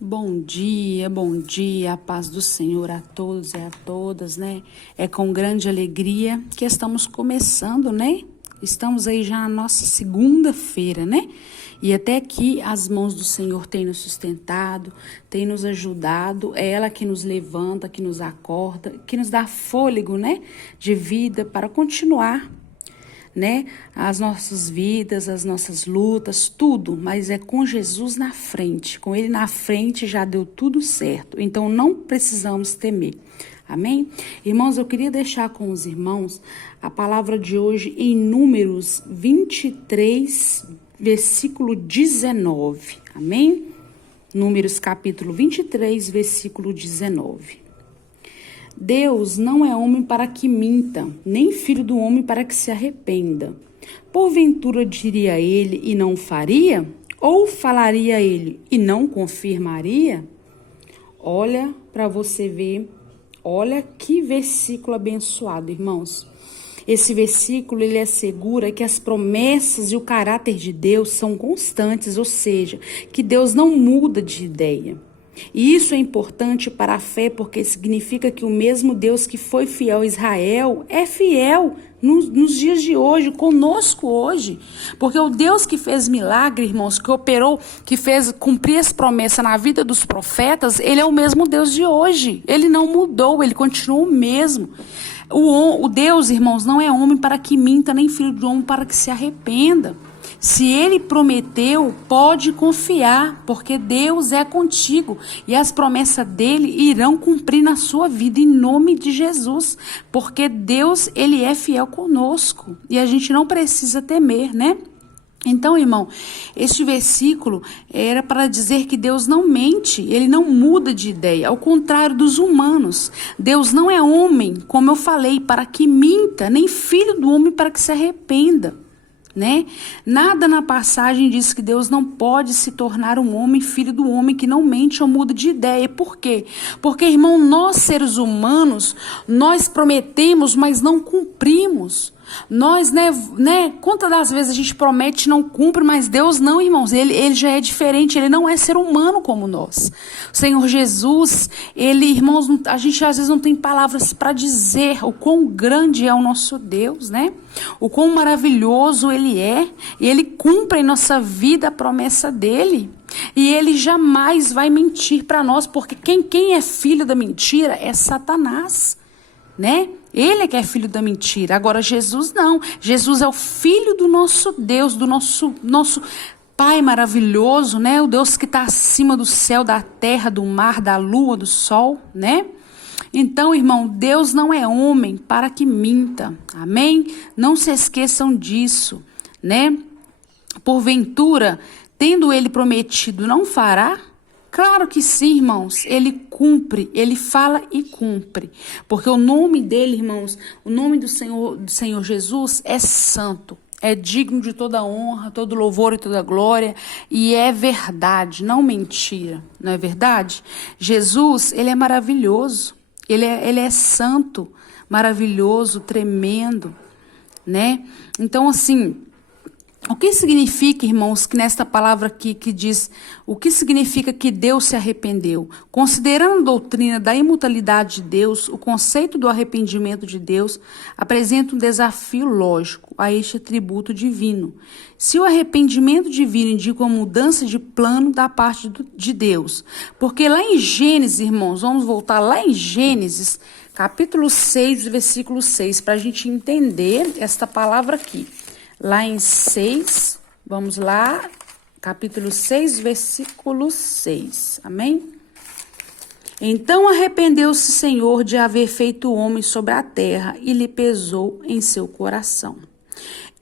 Bom dia, a paz do Senhor a todos e a todas, né? É com grande alegria que estamos começando, né? Estamos aí já na nossa segunda-feira, né? E até aqui as mãos do Senhor têm nos sustentado, têm nos ajudado, é ela que nos levanta, que nos acorda, que nos dá fôlego, né? De vida para continuar, né? As nossas vidas, as nossas lutas, tudo, mas é com Jesus na frente. Com Ele na frente já deu tudo certo. Então não precisamos temer. Amém? Irmãos, eu queria deixar com os irmãos a palavra de hoje em Números 23, versículo 19. Amém? Números capítulo 23, versículo 19. Deus não é homem para que minta, nem filho do homem para que se arrependa. Porventura diria ele e não faria? Ou falaria ele e não confirmaria? Olha para você ver, olha que versículo abençoado, irmãos. Esse versículo, ele assegura que as promessas e o caráter de Deus são constantes, ou seja, que Deus não muda de ideia. E isso é importante para a fé, porque significa que o mesmo Deus que foi fiel a Israel é fiel nos dias de hoje, conosco hoje. Porque o Deus que fez milagre, irmãos, que operou, que fez cumprir essa promessa na vida dos profetas, ele é o mesmo Deus de hoje. Ele não mudou, ele continua o mesmo. O Deus, irmãos, não é homem para que minta, nem filho de homem para que se arrependa. Se ele prometeu, pode confiar, porque Deus é contigo e as promessas dele irão cumprir na sua vida em nome de Jesus, porque Deus, ele é fiel conosco e a gente não precisa temer, né? Então, irmão, este versículo era para dizer que Deus não mente, ele não muda de ideia, ao contrário dos humanos. Deus não é homem, como eu falei, para que minta, nem filho do homem para que se arrependa. Né? Nada na passagem diz que Deus não pode se tornar um homem, filho do homem, que não mente ou muda de ideia. Por quê? Porque, irmão, nós seres humanos, nós prometemos, mas não cumprimos. Nós, quantas das vezes a gente promete e não cumpre, mas Deus não, irmãos, ele já é diferente, ele não é ser humano como nós. O Senhor Jesus, ele, irmãos, a gente às vezes não tem palavras para dizer o quão grande é o nosso Deus, né? O quão maravilhoso ele é, e ele cumpre em nossa vida a promessa dele. E ele jamais vai mentir para nós, porque quem é filho da mentira é Satanás, né? Ele é que é filho da mentira. Agora Jesus não. Jesus é o filho do nosso Deus, do nosso Pai maravilhoso, né? O Deus que está acima do céu, da terra, do mar, da lua, do sol, né? Então, irmão, Deus não é homem para que minta. Amém? Não se esqueçam disso, né? Porventura, tendo ele prometido, não fará? Claro que sim, irmãos, ele cumpre, ele fala e cumpre, porque o nome dele, irmãos, o nome do Senhor Jesus é santo, é digno de toda honra, todo louvor e toda glória, e é verdade, não mentira, não é verdade? Jesus, ele é maravilhoso, ele é santo, maravilhoso, tremendo, né? Então, assim, o que significa, irmãos, que nesta palavra aqui que diz, o que significa que Deus se arrependeu? Considerando a doutrina da imutabilidade de Deus, o conceito do arrependimento de Deus apresenta um desafio lógico a este atributo divino. Se o arrependimento divino indica uma mudança de plano da parte de Deus, porque lá em Gênesis, irmãos, vamos voltar lá em Gênesis, capítulo 6, versículo 6, para a gente entender esta palavra aqui. Lá em 6, vamos lá, capítulo 6, versículo 6, amém? Então arrependeu-se o Senhor de haver feito o homem sobre a terra e lhe pesou em seu coração.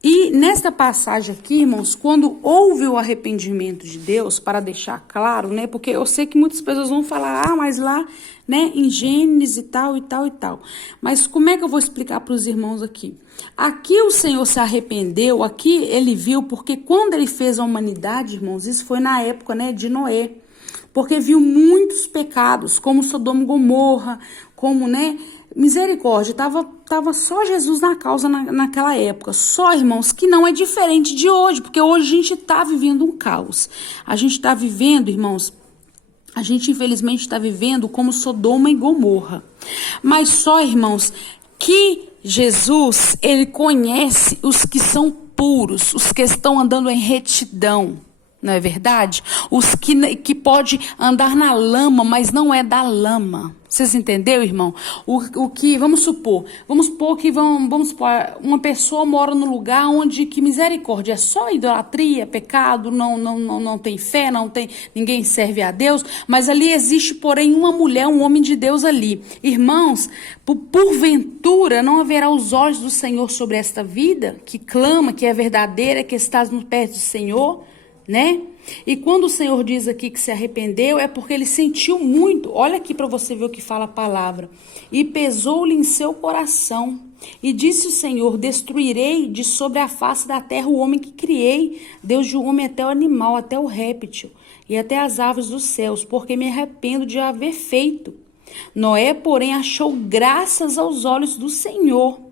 E nesta passagem aqui, irmãos, quando houve o arrependimento de Deus, para deixar claro, né? Porque eu sei que muitas pessoas vão falar, mas lá, né, em Gênesis e tal, e tal, e tal. Mas como é que eu vou explicar para os irmãos aqui? Aqui o Senhor se arrependeu, aqui ele viu, porque quando ele fez a humanidade, irmãos, isso foi na época, né, de Noé. Porque viu muitos pecados, como Sodoma e Gomorra, como, né, misericórdia, tava só Jesus na causa naquela época. Só, irmãos, que não é diferente de hoje, porque hoje a gente está vivendo um caos. A gente está vivendo, irmãos, A gente, infelizmente, está vivendo como Sodoma e Gomorra. Mas só, irmãos, que Jesus, ele conhece os que são puros, os que estão andando em retidão. Não é verdade? Os que pode andar na lama, mas não é da lama. Vocês entenderam, irmão? Vamos supor que uma pessoa mora num lugar onde, que misericórdia, é só idolatria, pecado, não tem fé, ninguém serve a Deus, mas ali existe, porém, uma mulher, um homem de Deus ali. Irmãos, porventura não haverá os olhos do Senhor sobre esta vida, que clama, que é verdadeira, que está no pé do Senhor, né? E quando o Senhor diz aqui que se arrependeu, é porque ele sentiu muito. Olha aqui para você ver o que fala a palavra. E pesou-lhe em seu coração. E disse o Senhor: destruirei de sobre a face da terra o homem que criei, desde o homem até o animal, até o réptil, e até as aves dos céus, porque me arrependo de haver feito. Noé, porém, achou graças aos olhos do Senhor.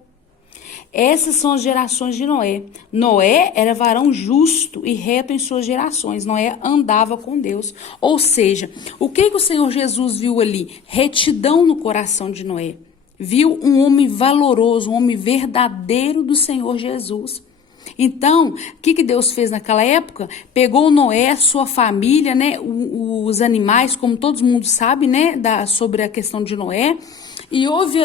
Essas são as gerações de Noé. Noé era varão justo e reto em suas gerações. Noé andava com Deus. Ou seja, o que o Senhor Jesus viu ali? Retidão no coração de Noé. Viu um homem valoroso, um homem verdadeiro do Senhor Jesus. Então, o que Deus fez naquela época? Pegou Noé, sua família, né, os animais, como todo mundo sabe, né, sobre a questão de Noé. E houve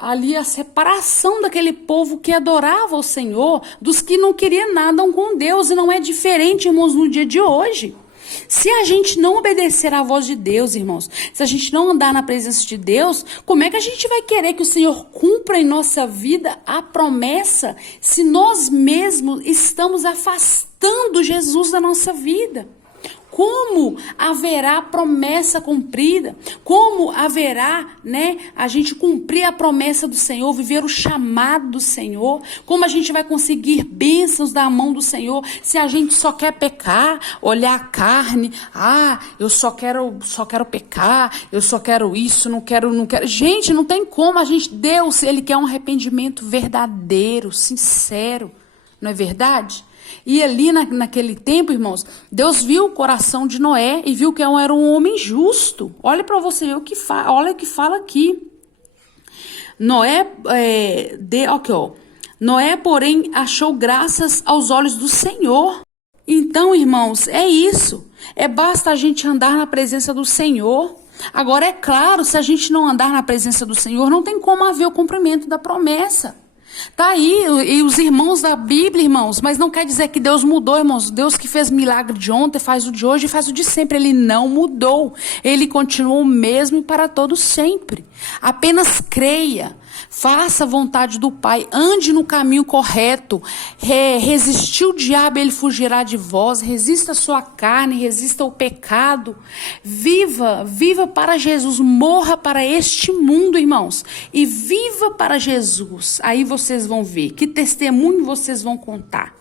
ali a separação daquele povo que adorava o Senhor, dos que não queriam nada com Deus. E não é diferente, irmãos, no dia de hoje. Se a gente não obedecer à voz de Deus, irmãos, se a gente não andar na presença de Deus, como é que a gente vai querer que o Senhor cumpra em nossa vida a promessa, se nós mesmos estamos afastando Jesus da nossa vida? Como haverá promessa cumprida? Como haverá, né, a gente cumprir a promessa do Senhor, viver o chamado do Senhor? Como a gente vai conseguir bênçãos da mão do Senhor se a gente só quer pecar, olhar a carne? Eu só quero pecar, eu só quero isso, não quero. Gente, não tem como. Deus, ele quer um arrependimento verdadeiro, sincero. Não é verdade? E ali naquele tempo, irmãos, Deus viu o coração de Noé e viu que era um homem justo. Olha para você ver olha o que fala aqui. Noé, Noé, porém, achou graças aos olhos do Senhor. Então, irmãos, é isso. Basta a gente andar na presença do Senhor. Agora, é claro, se a gente não andar na presença do Senhor, não tem como haver o cumprimento da promessa. Tá aí, e os irmãos da Bíblia, irmãos, mas não quer dizer que Deus mudou, irmãos. Deus que fez milagre de ontem, faz o de hoje e faz o de sempre. Ele não mudou. Ele continua o mesmo para todo sempre. Apenas creia, faça a vontade do Pai, ande no caminho correto. Resistir o diabo, ele fugirá de vós. Resista a sua carne, resista ao pecado. Viva para Jesus, morra para este mundo, irmãos, e viva para Jesus. Aí vocês vão ver que testemunho vocês vão contar.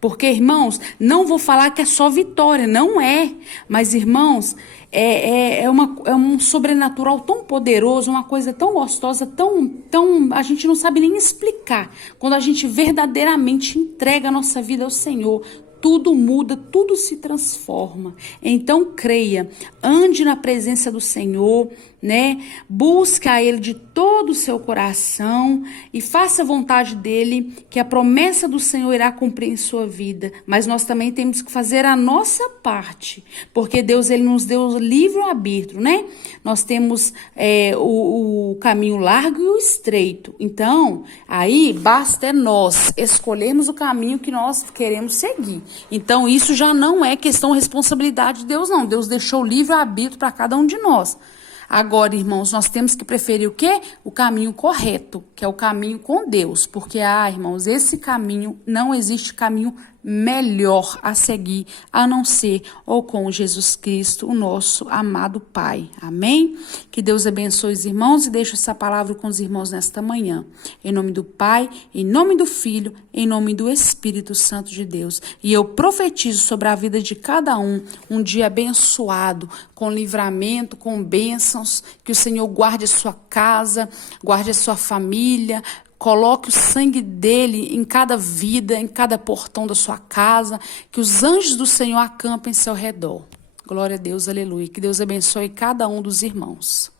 Porque, irmãos, não vou falar que é só vitória, não é. Mas, irmãos, é um sobrenatural tão poderoso, uma coisa tão gostosa, tão a gente não sabe nem explicar. Quando a gente verdadeiramente entrega a nossa vida ao Senhor, tudo muda, tudo se transforma. Então creia, ande na presença do Senhor, né? Busque a Ele de todo o seu coração e faça a vontade dEle, que a promessa do Senhor irá cumprir em sua vida. Mas nós também temos que fazer a nossa parte, porque Deus, Ele nos deu o livre-arbítrio, né? Nós temos o caminho largo e o estreito. Então, aí basta nós escolhermos o caminho que nós queremos seguir. Então, isso já não é questão, responsabilidade de Deus, não. Deus deixou o livre-arbítrio para cada um de nós. Agora, irmãos, nós temos que preferir o quê? O caminho correto, que é o caminho com Deus. Porque, irmãos, esse caminho, não existe caminho melhor a seguir, a não ser ou com Jesus Cristo, o nosso amado Pai. Amém? Que Deus abençoe os irmãos e deixe essa palavra com os irmãos nesta manhã. Em nome do Pai, em nome do Filho, em nome do Espírito Santo de Deus. E eu profetizo sobre a vida de cada um dia abençoado, com livramento, com bênçãos, que o Senhor guarde a sua casa, guarde a sua família. Coloque o sangue dele em cada vida, em cada portão da sua casa, que os anjos do Senhor acampem em seu redor. Glória a Deus, aleluia. Que Deus abençoe cada um dos irmãos.